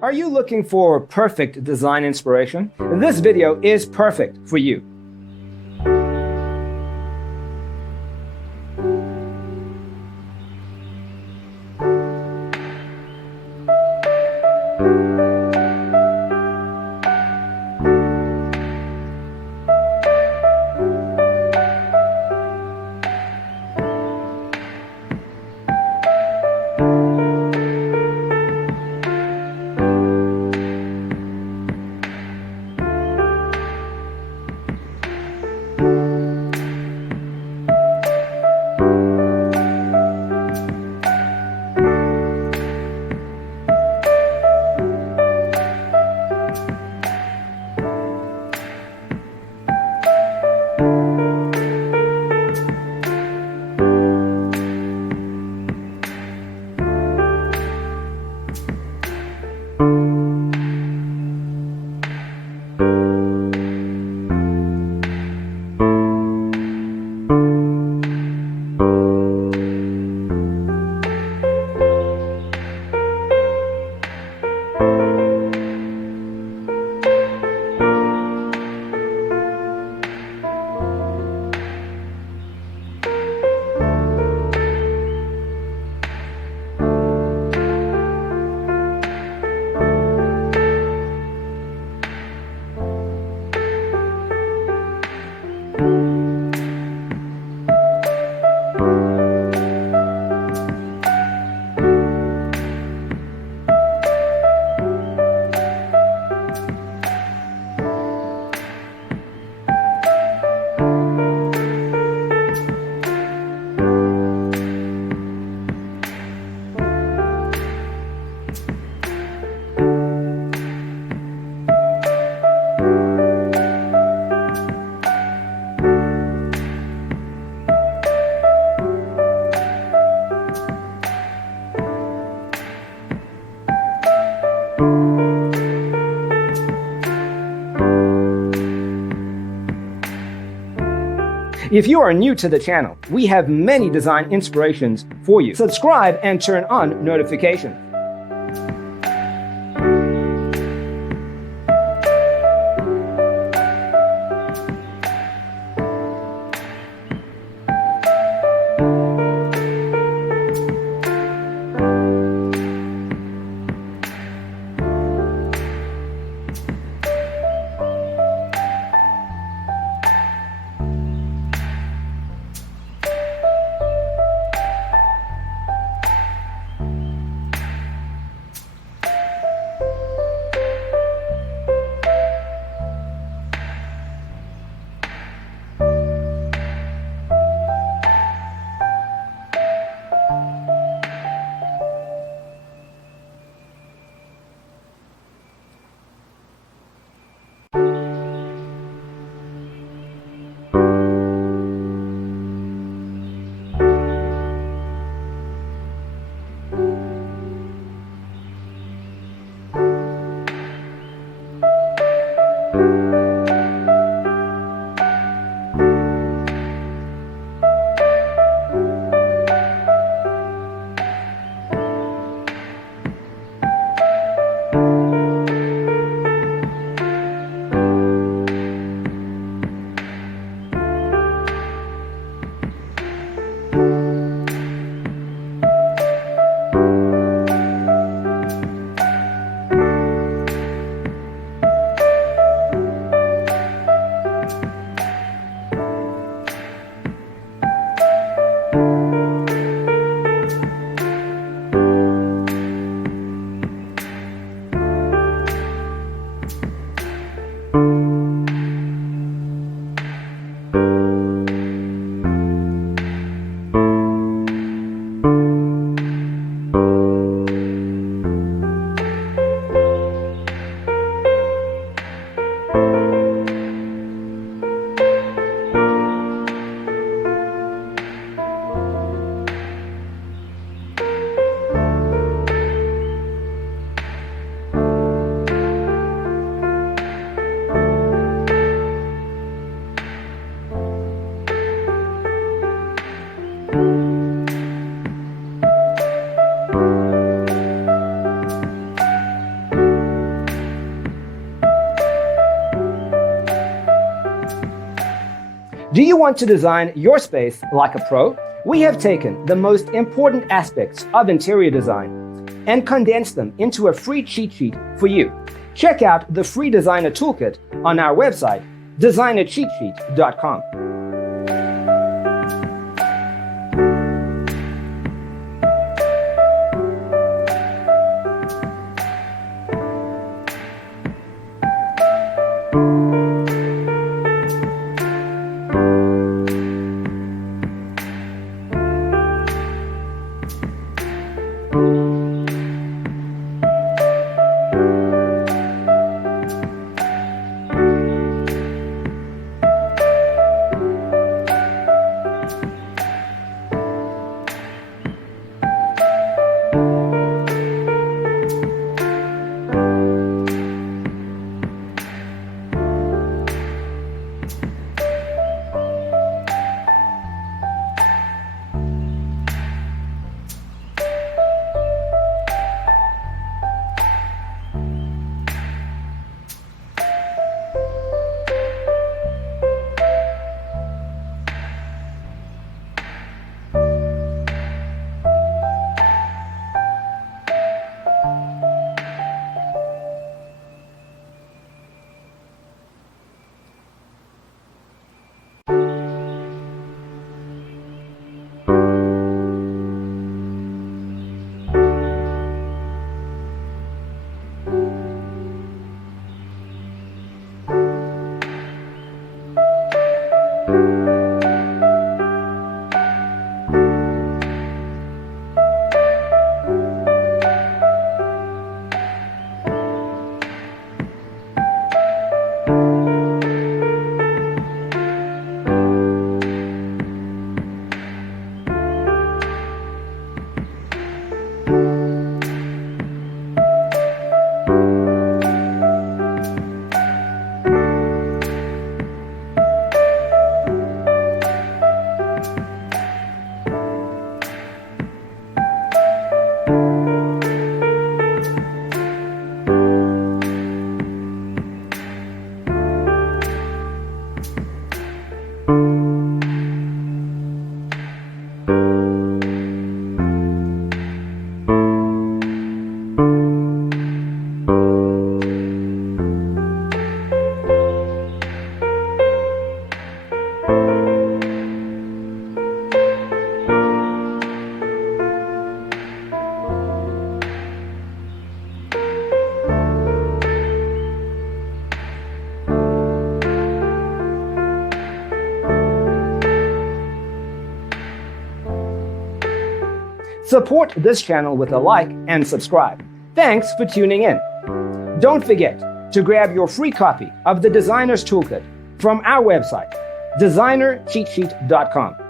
Are you looking for perfect design inspiration? This video is perfect for you. If you are new to the channel, we have many design inspirations for you. Subscribe and turn on notifications. Do you want to design your space like a pro? We have taken the most important aspects of interior design and condensed them into a free cheat sheet for you. Check out the free designer toolkit on our website, designercheatsheet.com. Support this channel with a like and subscribe. Thanks for tuning in. Don't forget to grab your free copy of the Designer's Toolkit from our website, designercheatsheet.com.